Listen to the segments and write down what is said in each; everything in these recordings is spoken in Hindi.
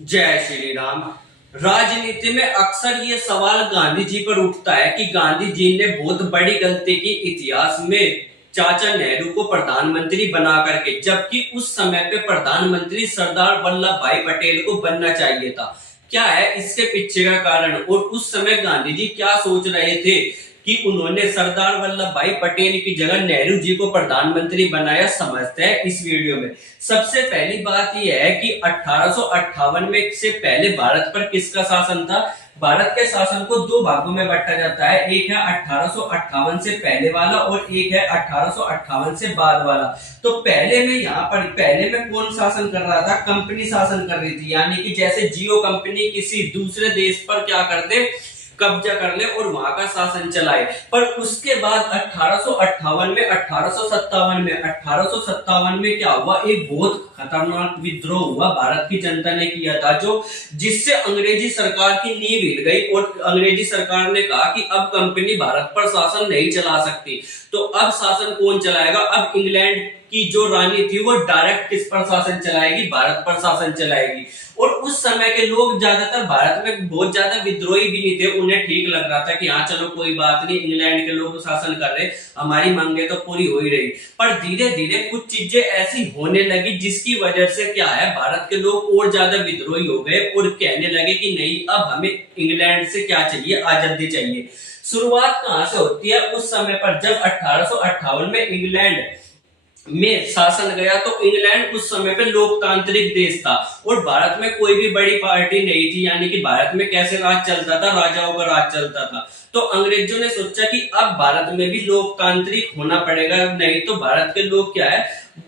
जय श्री राम। राजनीति में अक्सर ये सवाल गांधी जी पर उठता है कि गांधी जी ने बहुत बड़ी गलती की इतिहास में चाचा नेहरू को प्रधानमंत्री बना करके, जबकि उस समय पे प्रधानमंत्री सरदार वल्लभ भाई पटेल को बनना चाहिए था। क्या है इसके पीछे का कारण और उस समय गांधी जी क्या सोच रहे थे कि उन्होंने सरदार वल्लभ भाई पटेल की जगह नेहरू जी को प्रधानमंत्री बनाया, समझते हैं इस वीडियो में। सबसे पहली बात यह है कि 1858 में से पहले भारत पर किसका शासन था। भारत के शासन को दो भागों में बांटा जाता है, एक है 1858 से पहले वाला और एक है 1858 से बाद वाला। तो पहले में यहाँ पर पहले में कौन शासन कर रहा था? कंपनी शासन कर रही थी, यानी कि जैसे जियो कंपनी किसी दूसरे देश पर क्या कर दे, कब्जा कर ले और वहां का शासन चलाए। पर उसके बाद 1858 में 1857 में क्या हुआ, एक बहुत खतरनाक विद्रोह हुआ, भारत की जनता ने किया था, जो जिससे अंग्रेजी सरकार की नींव हिल गई और अंग्रेजी सरकार ने कहा कि अब कंपनी भारत पर शासन नहीं चला सकती। तो अब शासन कौन चलाएगा? अब इंग्लैंड की जो रानी थी वो डायरेक्ट किस पर शासन चलाएगी? भारत पर शासन चलाएगी। और उस समय के लोग ज्यादातर भारत में बहुत ज्यादा विद्रोही भी नहीं थे, उन्हें ठीक लग रहा था कि हाँ चलो कोई बात नहीं, इंग्लैंड के लोग शासन कर रहे, हमारी मांगे तो पूरी हो ही रही। पर धीरे धीरे कुछ चीजें ऐसी होने लगी जिसकी वजह से क्या है, भारत के लोग और ज्यादा विद्रोही हो गए और कहने लगे कि नहीं, अब हमें इंग्लैंड से क्या चाहिए, आजादी चाहिए। शुरुआत कहां से होती है? उस समय पर जब 1858 में इंग्लैंड में शासन गया, तो इंग्लैंड उस समय पे लोकतांत्रिक देश था और भारत में कोई भी बड़ी पार्टी नहीं थी, यानी कि भारत में कैसे राज चलता था, राजाओं का राज चलता था। तो अंग्रेजों ने सोचा कि अब भारत में भी लोकतांत्रिक होना पड़ेगा, नहीं तो भारत के लोग क्या है,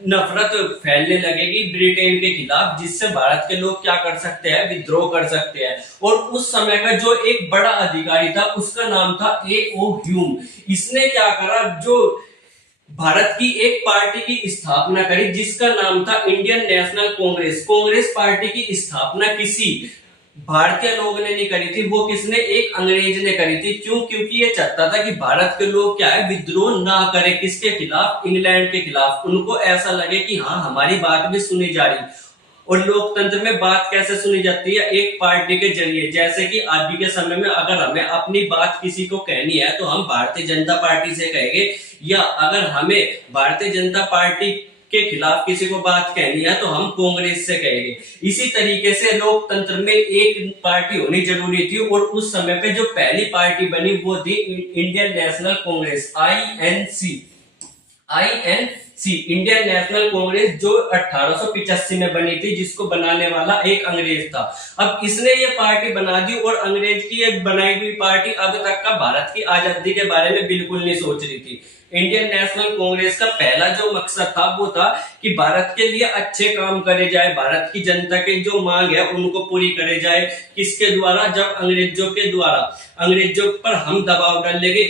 नफरत फैलने लगेगी ब्रिटेन के खिलाफ, जिससे भारत के लोग क्या कर सकते हैं, विद्रोह कर सकते हैं। और उस समय का जो एक बड़ा अधिकारी था उसका नाम था A.O. ह्यूम। इसने क्या करा, जो भारत की एक पार्टी की स्थापना करी जिसका नाम था Indian national Congress. Congress party की स्थापना किसी भारतीय लोग ने नहीं करी थी, वो किसने, एक अंग्रेज ने करी थी। क्यों? क्योंकि ये चाहता था कि भारत के लोग क्या है, विद्रोह ना करे, किसके खिलाफ, इंग्लैंड के खिलाफ। उनको ऐसा लगे कि हाँ हमारी बात भी सुनी जा रही। और लोकतंत्र में बात कैसे सुनी जाती है? एक पार्टी के जरिए। जैसे कि अभी के समय में अगर हमें अपनी बात किसी को कहनी है तो हम भारतीय जनता पार्टी से कहेंगे, या अगर हमें भारतीय जनता पार्टी के खिलाफ किसी को बात कहनी है तो हम कांग्रेस से कहेंगे। इसी तरीके से लोकतंत्र में एक पार्टी होनी जरूरी थी और उस समय पे जो पहली पार्टी बनी वो थी Indian national Congress, INC, Indian national Congress, जो 1885 में बनी थी, जिसको बनाने वाला एक अंग्रेज था। अब इसने ये पार्टी बना दी और अंग्रेज की एक बनाई हुई पार्टी अब तक का भारत की आजादी के बारे में बिल्कुल नहीं सोच रही थी। इंडियन नेशनल कांग्रेस का पहला जो मकसद था वो था कि भारत के लिए अच्छे काम करे जाए, भारत की जनता के जो मांग है उनको पूरी करे जाए। किसके द्वारा? जब अंग्रेजों के द्वारा, अंग्रेजों पर हम दबाव डालेंगे,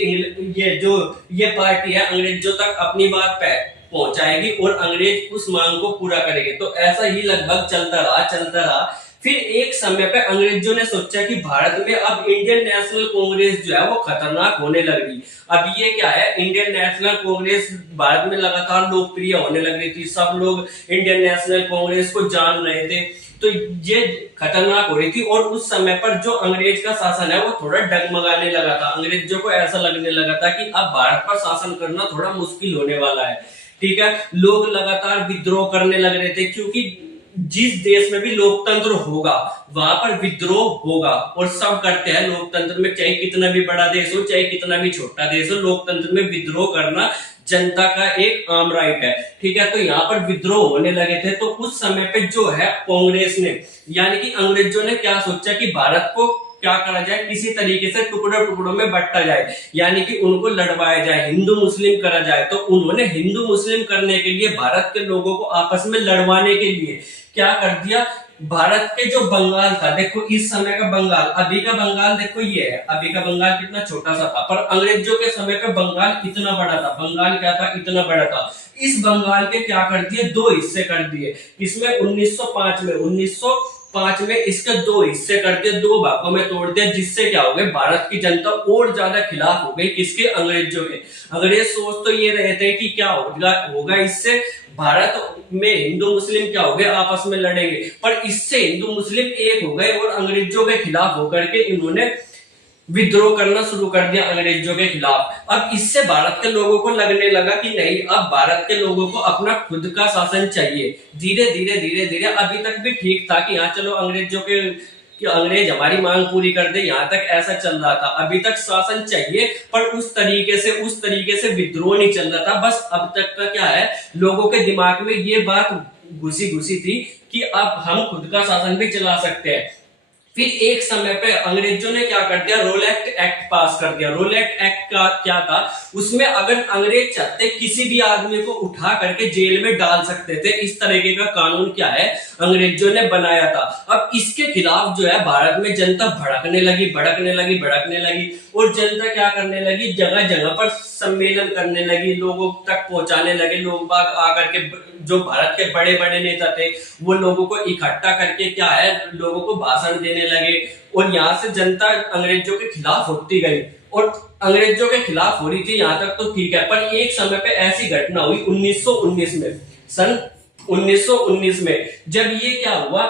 ये पार्टी है अंग्रेजों तक अपनी बात पहुंचाएगी और अंग्रेज उस मांग को पूरा करेंगे। तो ऐसा ही लगभग चलता रहा। फिर एक समय पे अंग्रेजों ने सोचा कि भारत में अब इंडियन नेशनल कांग्रेस जो है वो खतरनाक होने लग रही। अब ये क्या है, इंडियन नेशनल कांग्रेस भारत में लगातार लोकप्रिय होने लग रही थी, सब लोग इंडियन नेशनल कांग्रेस को जान रहे थे, तो ये खतरनाक हो रही थी। और उस समय पर जो अंग्रेज का शासन है वो थोड़ा डगमगाने लगा था। अंग्रेजों को ऐसा लगने लगा था कि अब भारत पर शासन करना थोड़ा मुश्किल होने वाला है। ठीक है, लोग लगातार विद्रोह करने लग रहे थे, क्योंकि जिस देश में भी लोकतंत्र होगा वहां पर विद्रोह होगा, और सब करते हैं लोकतंत्र में, चाहे कितना भी बड़ा देश हो, चाहे कितना भी छोटा देश हो, लोकतंत्र में विद्रोह करना जनता का एक आम राइट है। ठीक है, तो यहाँ पर विद्रोह होने लगे थे। तो उस समय पे जो है कांग्रेस ने, यानी कि अंग्रेजों ने क्या सोचा कि भारत को क्या करा जाए, किसी तरीके से टुकड़ों टुकड़ों में बंटा जाए, यानी कि उनको लड़वाया जाए, हिंदू मुस्लिम करा जाए। तो उन्होंने हिंदू मुस्लिम करने के लिए, भारत के लोगों को आपस में लड़वाने के लिए क्या कर दिया, भारत के जो बंगाल था, देखो इस समय का बंगाल, अभी का बंगाल देखो ये है, अभी का बंगाल कितना छोटा सा था, पर अंग्रेजों के समय पे बंगाल इतना बड़ा था। बंगाल क्या था, इतना बड़ा था। इस बंगाल के क्या कर दिए, दो हिस्से कर दिए। इसमें 1905 में इसके दो हिस्से कर दिए, दो भागों में तोड़ दिया, जिससे क्या हो गया, भारत की जनता और ज्यादा खिलाफ हो गई, किसके, अंग्रेजों के। अंग्रेज सोच तो ये रहे थे कि क्या होगा इससे, भारत में हिंदू मुस्लिम क्या हो गए, आपस में लड़ेंगे, पर इससे हिंदू मुस्लिम एक हो गए और अंग्रेजों के खिलाफ होकर के इन्होंने विद्रोह करना शुरू कर दिया अंग्रेजों के खिलाफ। अब इससे भारत के लोगों को लगने लगा कि नहीं, अब भारत के लोगों को अपना खुद का शासन चाहिए। धीरे धीरे अभी तक भी ठीक था कि यहाँ चलो अंग्रेजों के कि अंग्रेज हमारी मांग पूरी कर दे, यहाँ तक ऐसा चल रहा था, अभी तक शासन चाहिए, पर उस तरीके से विद्रोह नहीं चल रहा था। बस अब तक का क्या है, लोगों के दिमाग में ये बात घुसी थी कि अब हम खुद का शासन भी चला सकते हैं। फिर एक समय पे अंग्रेजों ने क्या कर दिया, रोलेट एक्ट पास कर दिया। रोलेट एक्ट का क्या था, उसमें अगर अंग्रेज चाहते किसी भी आदमी को उठा करके जेल में डाल सकते थे। इस तरीके का कानून क्या है, अंग्रेजों ने बनाया था। अब इसके खिलाफ जो है भारत में जनता भड़कने लगी और जनता क्या करने लगी, जगह जगह पर सम्मेलन करने लगी, लोगों तक पहुंचाने लगे। लोग बाग आकर के, जो भारत के बड़े बड़े नेता थे, वो लोगों को इकट्ठा करके क्या है, लोगों को भाषण देने लगे और यहाँ से जनता अंग्रेजों के खिलाफ होती गई और अंग्रेजों के खिलाफ हो रही थी। यहाँ तक तो ठीक है, पर एक समय पे ऐसी घटना हुई 1919 में, सन 1919 में, जब ये क्या हुआ,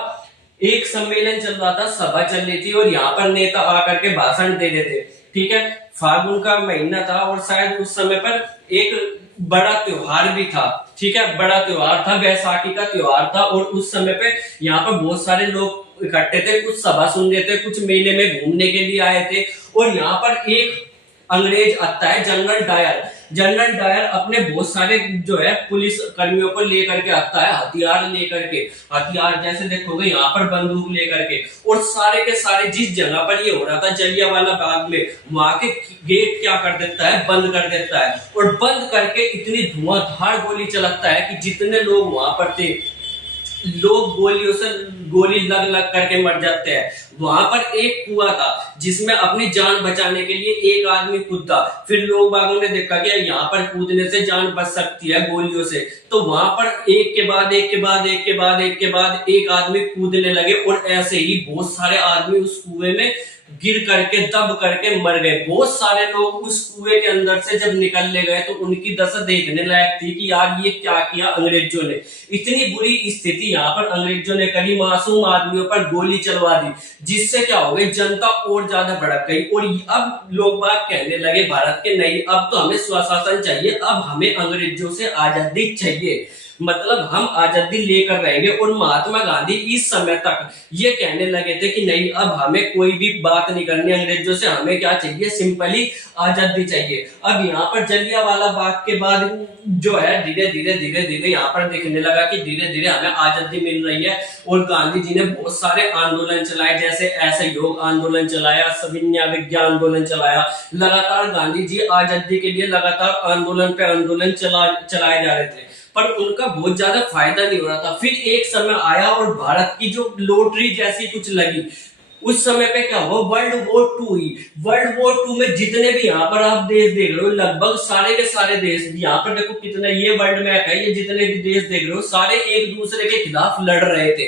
एक सम्मेलन चल रहा था, सभा चल रही थी और यहाँ पर नेता आकर के भाषण दे रहे थे। ठीक है, फागुन का महीना था और शायद उस समय पर एक बड़ा त्योहार भी था। ठीक है, बड़ा त्योहार था, बैसाखी का त्योहार था और उस समय पे यहाँ पर बहुत सारे लोग इकट्ठे थे, कुछ सभा सुन रहे थे, कुछ मेले में घूमने के लिए आए थे। और यहाँ पर एक अंग्रेज आता है, जनरल डायर अपने बहुत सारे जो है पुलिस कर्मियों को लेकर के आता है, हथियार जैसे देखोगे यहाँ पर बंदूक लेकर के, और सारे के सारे जिस जगह पर ये हो रहा था जलियांवाला बाग में, वहां के गेट क्या कर देता है, बंद कर देता है और बंद करके इतनी धुआंधार गोली चलाता है कि जितने लोग वहां पर थे, लोग गोली लग करके मर जाते हैं। वहां पर एक कुआं था जिसमें अपनी जान बचाने के लिए एक आदमी कूदा। फिर लोग बागों ने देखा कि यहाँ पर कूदने से जान बच सकती है गोलियों से, तो वहां पर एक के बाद एक आदमी कूदने लगे और ऐसे ही बहुत सारे आदमी उस कुएं में गिर करके दब करके मर गए। बहुत सारे लोग उस कुएं के अंदर से जब निकलने गए तो उनकी दशा देखने लायक थी कि यार ये क्या किया अंग्रेजों ने। इतनी बुरी स्थिति यहाँ पर अंग्रेजों ने करी, मासूम आदमियों पर गोली चलवा दी, जिससे क्या हो गई, जनता और ज्यादा भड़क गई। और अब लोग बात कहने लगे भारत के, नहीं अब तो हमें स्वशासन चाहिए, अब हमें अंग्रेजों से आजादी चाहिए, मतलब हम आजादी लेकर रहेंगे। और महात्मा गांधी इस समय तक ये कहने लगे थे कि नहीं अब हमें कोई भी बात नहीं करनी अंग्रेजों से, हमें क्या चाहिए, सिंपली आजादी चाहिए। अब यहाँ पर जलियांवाला बाग के बाद जो है धीरे धीरे यहाँ पर दिखने लगा कि धीरे धीरे हमें आजादी मिल रही है। और गांधी जी ने बहुत सारे आंदोलन चलाए, जैसे असहयोग आंदोलन चलाया, सविनय अवज्ञा आंदोलन चलाया। लगातार गांधी जी आजादी के लिए लगातार आंदोलन पे आंदोलन चलाए जा रहे थे, पर उनका बहुत ज्यादा फायदा नहीं हो रहा था। फिर एक समय आया और भारत की जो लॉटरी जैसी कुछ लगी, उस समय पे क्या हुआ, वर्ल्ड वॉर 2 हुई। वर्ल्ड वॉर 2 में जितने भी यहाँ पर आप देश देख रहे हो, लगभग सारे के सारे देश, यहाँ पर देखो कितना, ये वर्ल्ड मैप है, ये जितने भी देश देख रहे हो सारे एक दूसरे के खिलाफ लड़ रहे थे,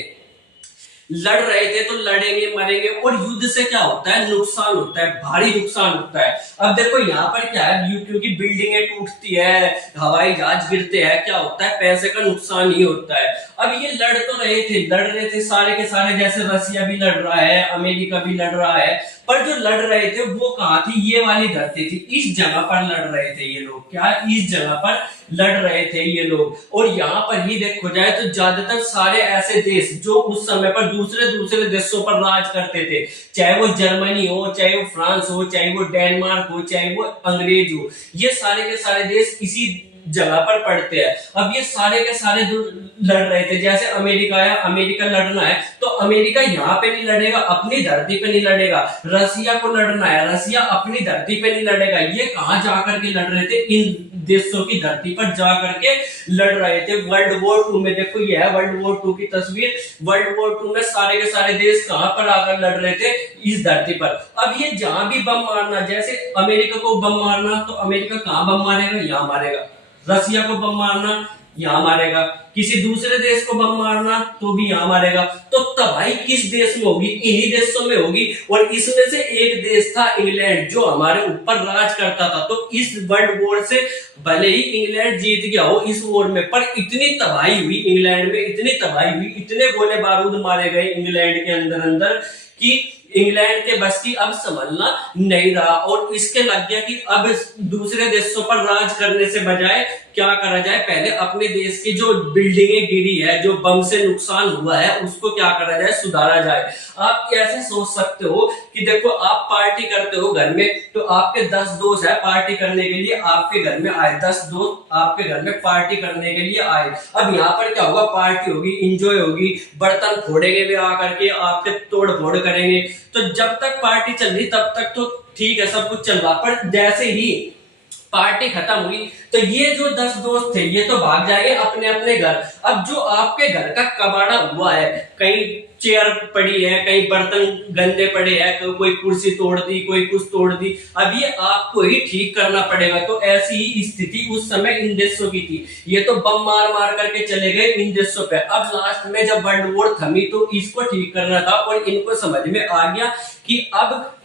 तो लड़ेंगे मरेंगे। और युद्ध से क्या होता है, नुकसान होता है, भारी नुकसान होता है। अब देखो यहाँ पर क्या है, क्योंकि बिल्डिंगें टूटती है, हवाई जहाज गिरते हैं, क्या होता है, पैसे का नुकसान ही होता है। अब ये लड़ रहे थे सारे के सारे, जैसे रसिया भी लड़ रहा है, अमेरिका भी लड़ रहा है, पर जो लड़ रहे थे वो कहाँ थी, ये वाली धरती थी, इस जगह पर लड़ रहे थे ये लोग, क्या इस जगह पर लड़ रहे थे ये लोग। और यहाँ पर ही देखो जाए तो ज्यादातर सारे ऐसे देश जो उस समय पर दूसरे देशों पर राज करते थे, चाहे वो जर्मनी हो, चाहे वो फ्रांस हो, चाहे वो डेनमार्क हो, चाहे वो अंग्रेज हो, ये सारे के सारे देश इसी जगह पर पड़ते हैं। अब ये सारे के सारे लड़ रहे थे, जैसे अमेरिका है, अमेरिका लड़ना है तो अमेरिका यहाँ पे नहीं लड़ेगा, अपनी धरती पे नहीं लड़ेगा। रसिया को लड़ना है, रसिया अपनी धरती पे नहीं लड़ेगा। ये कहाँ जाकर के लड़ रहे थे, इन देशों की धरती पर जाकर के लड़ रहे थे। वर्ल्ड वॉर 2 में देखो, ये है वर्ल्ड वॉर 2 की तस्वीर। वर्ल्ड वॉर 2 में सारे के सारे देश कहाँ पर आकर लड़ रहे थे, इस धरती पर। अब ये जहां भी बम मारना, जैसे अमेरिका को बम मारना, तो अमेरिका कहाँ बम मारेगा, यहाँ मारेगा। रसिया को बम मारना, यहाँ मारेगा, किसी दूसरे देश को बम मारना तो भी यहाँ मारेगा। तो तबाही किस देश में होगी? इन्हीं देशों में होगी। और इसमें से एक देश था इंग्लैंड, जो हमारे ऊपर राज करता था। तो इस वर्ल्ड वॉर से भले ही इंग्लैंड जीत गया हो इस वॉर में, पर इतनी तबाही हुई इंग्लैंड में, इतनी तबाही हुई, इतने गोले बारूद मारे गए इंग्लैंड के अंदर अंदर कि इंग्लैंड के बस की अब संभलना नहीं रहा। और इसके लग गया कि अब दूसरे देशों पर राज करने से बजाय क्या करा जाए, पहले अपने देश की जो बिल्डिंगें गिरी है, जो बम से नुकसान हुआ है, उसको क्या करा जाए, सुधारा जाए। आप ऐसे सोच सकते हो कि देखो, आप पार्टी करते हो घर में, तो आपके 10 दोस्त है पार्टी करने के लिए, आपके घर में आए 10 दोस्त आपके घर में पार्टी करने के लिए आए। अब यहाँ पर क्या होगा, पार्टी होगी, इंजॉय होगी, बर्तन फोड़ेंगे वे आकर के, आपके तोड़ फोड़ करेंगे। तो जब तक पार्टी चल रही तब तक तो ठीक है, सब कुछ चल रहा। पर जैसे ही पार्टी खत्म हुई तो ये जो 10 दोस्त थे ये तो भाग जाएंगे अपने अपने घर। अब जो आपके घर का कबाड़ा हुआ है, कहीं चेयर पड़ी है, कहीं बर्तन गंदे पड़े हैं, कोई कुर्सी तोड़ दी, कोई कुछ तोड़ दी, अब ये आपको ही ठीक करना पड़ेगा। तो ऐसी ही स्थिति उस समय इन देशों की थी। ये तो बम मार मार करके चले गए इन देशों पे। अब लास्ट में जब वर्ल्ड वॉर थमी तो इसको ठीक करना था, और इनको समझ में आ गया कि अब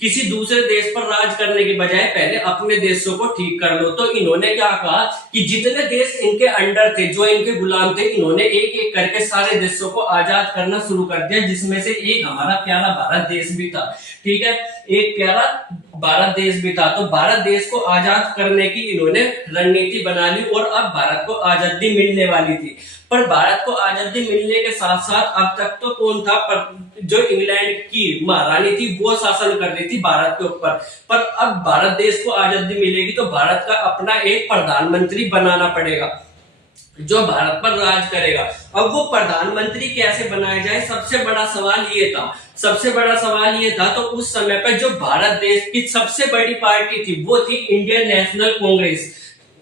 किसी दूसरे देश पर राज करने के बजाय पहले अपने देशों को ठीक कर लो। तो इन्होंने क्या कहा कि जितने देश इनके अंडर थे, जो इनके गुलाम थे, इन्होंने एक एक करके सारे देशों को आजाद करना शुरू कर दिया, जिसमें से एक हमारा प्यारा भारत देश भी था। ठीक है, एक प्यारा भारत देश भी था। तो भारत देश को आजाद करने की इन्होंने रणनीति बना ली, और अब भारत को आजादी मिलने वाली थी। पर भारत को आजादी मिलने के साथ साथ अब तक तो कौन था, पर जो इंग्लैंड की महारानी थी वो शासन कर रही थी भारत के ऊपर। पर अब भारत देश को आजादी मिलेगी तो भारत का अपना एक प्रधानमंत्री बनाना पड़ेगा जो भारत पर राज करेगा। अब वो प्रधानमंत्री कैसे बनाया जाए, सबसे बड़ा सवाल ये था। सबसे बड़ा सवाल ये था, तो उस समय पर जो भारत देश की सबसे बड़ी पार्टी थी वो थी इंडियन नेशनल कांग्रेस,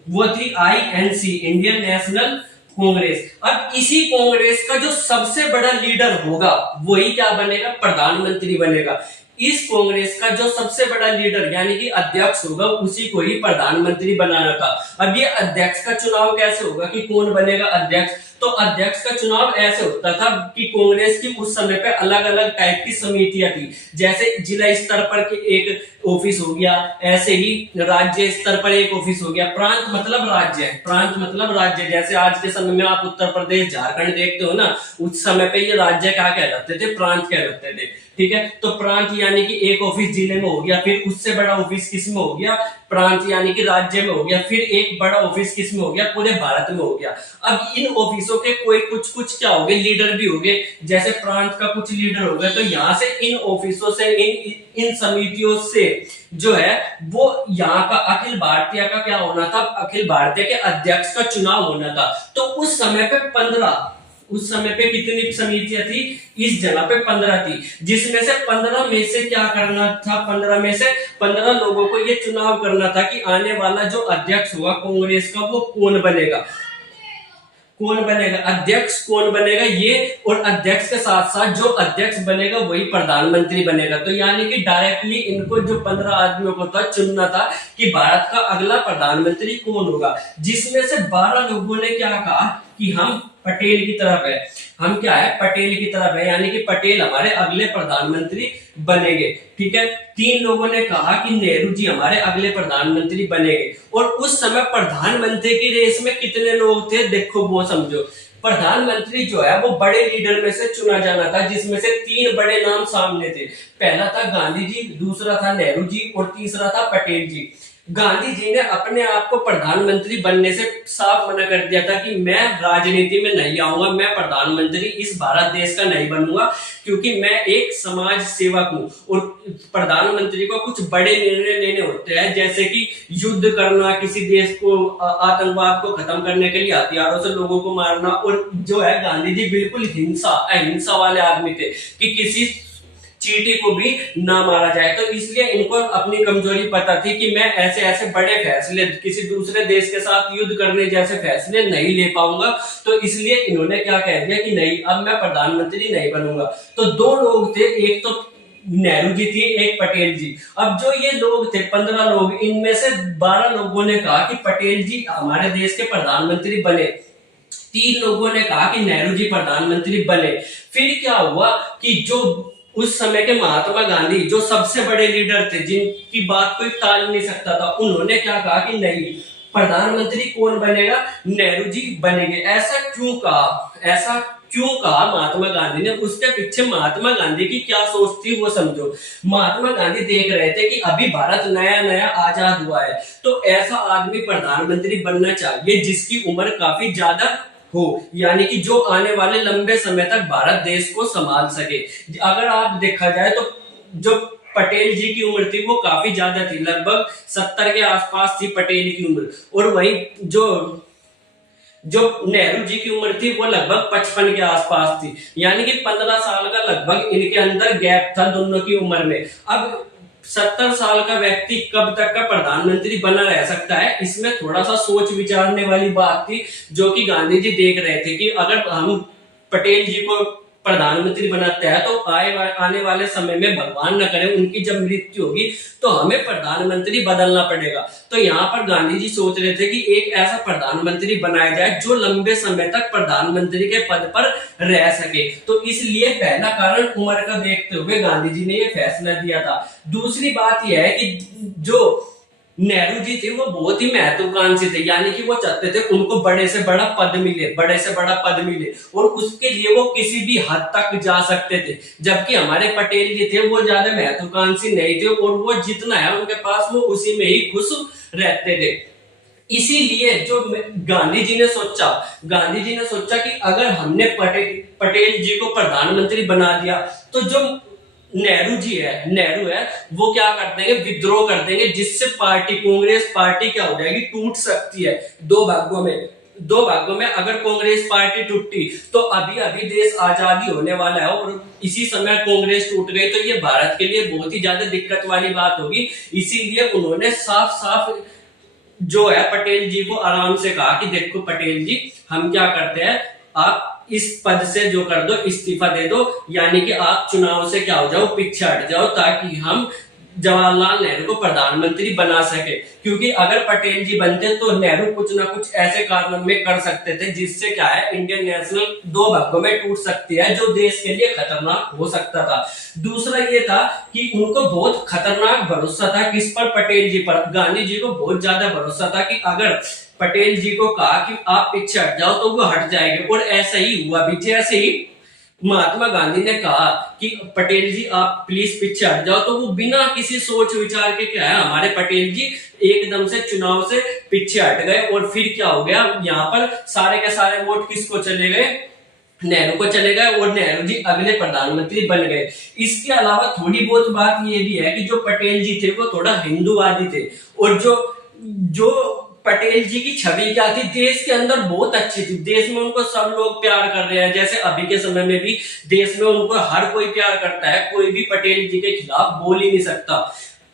वो थी INC, इंडियन नेशनल कांग्रेस। अब इसी कांग्रेस का जो सबसे बड़ा लीडर होगा वही क्या बनेगा, प्रधानमंत्री बनेगा। इस कांग्रेस का जो सबसे बड़ा लीडर यानी कि अध्यक्ष होगा उसी को ही प्रधानमंत्री बनाना था। अब ये अध्यक्ष का चुनाव कैसे होगा कि कौन बनेगा अध्यक्ष, तो अध्यक्ष का चुनाव ऐसे होता था कि कांग्रेस की उस समय पे अलग अलग टाइप की समितियां थी। जैसे जिला स्तर पर के एक ऑफिस हो गया, ऐसे ही राज्य स्तर पर एक ऑफिस हो गया। प्रांत मतलब राज्य, प्रांत मतलब राज्य। जैसे आज के समय में आप उत्तर प्रदेश, झारखंड देखते हो ना, उस समय पे ये राज्य क्या कहलाते थे, प्रांत कहलाते थे। ठीक है, तो प्रांत यानी कि एक ऑफिस जिले में हो गया, फिर उससे बड़ा ऑफिस किस में हो गया, प्रांत यानी कि राज्य में हो गया, फिर एक बड़ा ऑफिस किस में हो गया, पूरे भारत में हो गया। अब इन ऑफिसों के कोई कुछ कुछ क्या हो गए, लीडर भी हो गए। जैसे प्रांत का कुछ लीडर हो गए, तो यहाँ से इन ऑफिसों से, इन समितियों से जो है वो यहाँ का अखिल भारतीय का क्या होना था, अखिल भारतीय के अध्यक्ष का चुनाव होना था। तो उस समय पे 15, उस समय पे कितनी समितियां थी, इस जगह पे 15 थी, जिसमें से 15 में से क्या करना था, 15 में से 15 लोगों को ये चुनाव करना था कि आने वाला जो अध्यक्ष हुआ कांग्रेस का वो कौन बनेगा, कौन बनेगा अध्यक्ष, कौन बनेगा ये। और अध्यक्ष के साथ साथ जो अध्यक्ष बनेगा वही प्रधानमंत्री बनेगा। तो यानी कि डायरेक्टली इनको जो 15 आदमियों को था चुनना था कि भारत का अगला प्रधानमंत्री कौन होगा, जिसमें से 12 लोगों ने क्या कहा कि हम पटेल की तरफ है, हम क्या है, पटेल की तरफ है, यानी कि पटेल हमारे अगले प्रधानमंत्री बनेंगे। ठीक है, 3 लोगों ने कहा कि नेहरू जी हमारे अगले प्रधानमंत्री बनेंगे। और उस समय प्रधानमंत्री की रेस में कितने लोग थे, देखो वो समझो। प्रधानमंत्री जो है वो बड़े लीडर में से चुना जाना था, जिसमें से 3 बड़े नाम सामने थे। पहला था गांधी जी, दूसरा था नेहरू जी, और तीसरा था पटेल जी। गांधी जी ने अपने आप को प्रधानमंत्री बनने से साफ मना कर दिया था कि मैं राजनीति में नहीं आऊंगा, मैं प्रधानमंत्री इस भारत देश का नहीं बनूंगा, क्योंकि मैं एक समाज सेवक हूं। और प्रधानमंत्री को कुछ बड़े निर्णय लेने होते हैं, जैसे कि युद्ध करना, किसी देश को, आतंकवाद को खत्म करने के लिए हथियारों से लोगों को मारना। और जो है गांधी जी बिल्कुल अहिंसा वाले आदमी थे कि किसी चींटी को भी ना मारा जाए। तो इसलिए इनको अपनी कमजोरी पता थी कि मैं ऐसे ऐसे बड़े फैसले, किसी दूसरे देश के साथ युद्ध करने जैसे फैसले नहीं ले पाऊंगा। तो इसलिए इन्होंने क्या कह दिया कि नहीं, अब मैं प्रधानमंत्री नहीं बनूंगा। तो 2 लोग थे, एक तो नेहरू जी थी, एक पटेल जी। अब जो ये लोग थे 15 लोग, इनमें से 12 लोगों ने कहा कि पटेल जी हमारे देश के प्रधानमंत्री बने। 3 लोगों ने कहा कि नेहरू जी प्रधानमंत्री बने। फिर क्या हुआ कि जो उस समय के महात्मा गांधी, जो सबसे बड़े लीडर थे, जिनकी बात कोई टाल नहीं सकता था, उन्होंने क्या कहा कि नहीं, प्रधानमंत्री कौन बनेगा, नेहरू जी बनेंगे। ऐसा क्यों कहा, ऐसा क्यों कहा महात्मा गांधी ने? उसके पीछे महात्मा गांधी की क्या सोच थी वो समझो। महात्मा गांधी देख रहे थे कि अभी भारत नया नया आजाद हुआ है, तो ऐसा आदमी प्रधानमंत्री बनना चाहिए जिसकी उम्र काफी ज्यादा हो, यानी कि जो आने वाले लंबे समय तक भारत देश को संभाल सके। अगर आप देखा जाए तो जो पटेल जी की उम्र थी वो काफी ज्यादा थी, लगभग 70 के आसपास थी पटेल की उम्र, और वहीं जो नेहरू जी की उम्र थी वो लगभग 55 के आसपास थी, यानी कि 15 साल का लगभग इनके अंदर गैप था दोनों की उम्र में। अब 70 साल का व्यक्ति कब तक का प्रधानमंत्री बना रह सकता है, इसमें थोड़ा सा सोच विचारने वाली बात थी, जो कि गांधी जी देख रहे थे कि अगर हम पटेल जी को प्रधानमंत्री बनाते हैं तो आने वाले समय में भगवान न करे उनकी जब मृत्यु होगी तो हमें प्रधानमंत्री बदलना पड़ेगा। तो यहाँ पर गांधी जी सोच रहे थे कि एक ऐसा प्रधानमंत्री बनाया जाए जो लंबे समय तक प्रधानमंत्री के पद पर रह सके। तो इसलिए पहला कारण उम्र का देखते हुए गांधी जी ने यह फैसला दिया था। दूसरी बात यह है कि जो नेहरू जी थे वो बहुत ही महत्वाकांक्षी थे, यानी कि वो चाहते थे उनको बड़े से बड़ा पद मिले, बड़े से बड़ा पद मिले, और उसके लिए वो किसी भी हद तक जा सकते थे। जबकि हमारे पटेल जी थे वो ज्यादा महत्वाकांक्षी नहीं थे, और वो जितना है उनके पास वो उसी में ही खुश रहते थे। इसीलिए जो गांधी जी ने सोचा कि अगर हमने पटेल जी को प्रधानमंत्री बना दिया तो जो नेहरू है वो क्या कर देंगे, विद्रोह कर देंगे, जिससे कांग्रेस पार्टी क्या हो जाएगी, टूट सकती है दो भागों में। अगर कांग्रेस पार्टी टूटी तो अभी देश आजादी होने वाला है, और इसी समय कांग्रेस टूट गई तो ये भारत के लिए बहुत ही ज्यादा दिक्कत वाली बात होगी। इसीलिए उन्होंने साफ जो है पटेल जी को आराम से कहा कि देखो पटेल जी, हम क्या करते हैं, आप इस पद से जो कर दो, इस्तीफा दे दो, यानी कि आप चुनाव से क्या हो जाओ, पीछे हट जाओ, ताकि हम जवाहरलाल नेहरू को प्रधानमंत्री बना सके। क्योंकि अगर पटेल जी बनते तो नेहरू कुछ ना कुछ ऐसे कारणों में कर सकते थे जिससे क्या है, इंडियन नेशनल दो भागों में टूट सकती है, जो देश के लिए खतरनाक हो सकता था। दूसरा ये था कि उनको बहुत खतरनाक भरोसा था किस पर, पटेल जी पर। गांधी जी को बहुत ज्यादा भरोसा था कि अगर पटेल जी को कहा कि आप पीछे हट जाओ तो वो हट जाएंगे, और ऐसा ही हुआ भी। जैसे ही महात्मा गांधी ने कहा कि पटेल जी आप प्लीज पीछे हट जाओ, तो वो बिना किसी सोच विचार के क्या है, हमारे पटेल जी एकदम से चुनाव से पीछे हट गए। और फिर क्या हो गया, यहाँ पर सारे के सारे वोट किसको चले गए, नेहरू को चले गए, और नेहरू जी अगले प्रधानमंत्री बन गए। इसके अलावा थोड़ी बहुत बात ये भी है कि जो पटेल जी थे वो थोड़ा हिंदूवादी थे, और जो पटेल जी की छवि क्या थी, देश के अंदर बहुत अच्छी थी, देश में उनको सब लोग प्यार कर रहे हैं। जैसे अभी के समय में भी देश में उनको हर कोई प्यार करता है, कोई भी पटेल जी के खिलाफ बोल ही नहीं सकता।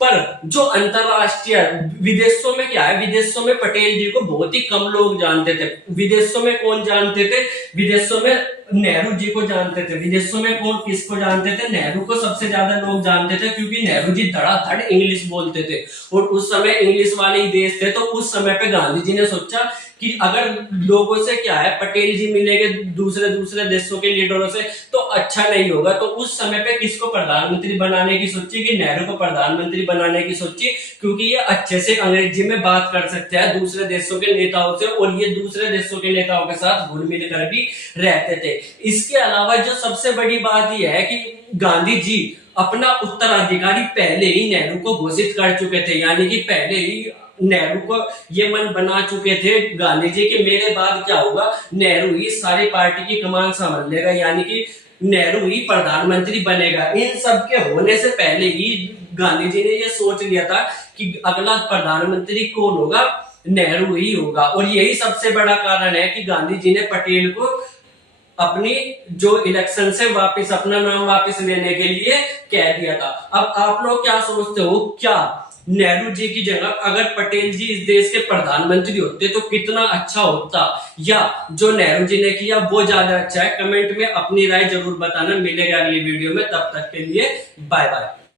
पर जो अंतरराष्ट्रीय विदेशों में क्या है, विदेशों में पटेल जी को बहुत ही कम लोग जानते थे। विदेशों में कौन जानते थे, विदेशों में नेहरू जी को जानते थे। विदेशों में कौन किसको जानते थे, नेहरू को सबसे ज्यादा लोग जानते थे, क्योंकि नेहरू जी धड़ाधड़ इंग्लिश बोलते थे, और उस समय इंग्लिश वाले ही देश थे। तो उस समय पे गांधी जी ने सोचा कि अगर लोगों से क्या है, पटेल जी मिलेंगे दूसरे देशों के लीडरों से तो अच्छा नहीं होगा। तो उस समय पे किसको प्रधानमंत्री बनाने की सोची, कि नेहरू को प्रधानमंत्री बनाने की सोची, क्योंकि ये अच्छे से अंग्रेजी में बात कर सकते हैं दूसरे देशों के नेताओं से, और ये दूसरे देशों के नेताओं के साथ घुल मिल कर भी रहते थे। इसके अलावा जो सबसे बड़ी बात यह है कि गांधी जी अपना उत्तराधिकारी पहले ही नेहरू को घोषित कर चुके थे, यानी कि पहले ही नेहरू को ये मन बना चुके थे गांधी जी के, मेरे बाद क्या होगा, नेहरू ही सारी पार्टी की कमान संभाल लेगा, यानी कि नेहरू ही प्रधानमंत्री बनेगा। इन सब के होने से पहले ही गांधी जी ने ये सोच लिया था कि अगला प्रधानमंत्री कौन होगा, नेहरू ही होगा। और यही सबसे बड़ा कारण है कि गांधी जी ने पटेल को अपनी जो इलेक्शन से वापस अपना नाम वापस लेने के लिए कह दिया था। अब आप लोग क्या सोचते हो, क्या नेहरू जी की जगह अगर पटेल जी इस देश के प्रधानमंत्री होते तो कितना अच्छा होता, या जो नेहरू जी ने किया वो ज्यादा अच्छा है? कमेंट में अपनी राय जरूर बताना। मिलेगा अगली वीडियो में, तब तक के लिए बाय बाय।